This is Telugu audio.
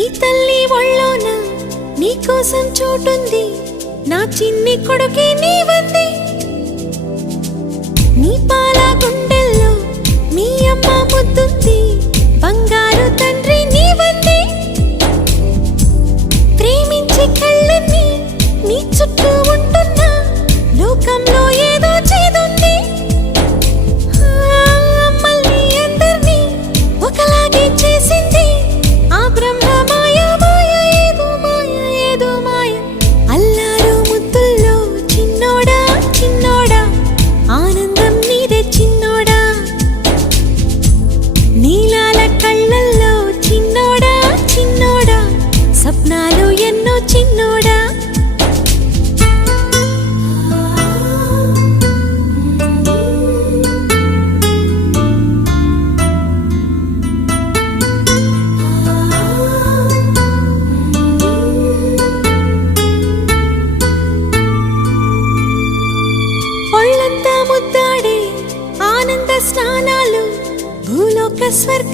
ఈ తల్లి ఒళ్ళోన నీకోసం చోటుంది, నా చిన్ని కొడుకే నీవంది. నీ పాల గుండెల్లో మీ అమ్మ ముద్దుంది, బంగారు తండ్రి నీవంది. ప్రేమించే కళ్ళని నీ చుట్టూ ఉంటున్నా, లోకంలో ఏదో చేదుంది. అమ్మల్ని అందర్నీ ఒకలాగే చేసింది ఆ బ్రహ్మ. మాయ మాయ ఏదో మాయ ఏదో మాయ. అల్లారు ముద్దుల్లో చిన్నోడా చిన్నోడా, ఆనందం నీదే చిన్నోడా. నీలాల కళ్ళల్లో చిన్నోడా చిన్నోడా, సప్నాలు ఎన్నో చిన్నోడా. ఒళ్ళంతా ముద్దాడే ఆనంద స్నానాలు, భూలోక స్వర్గ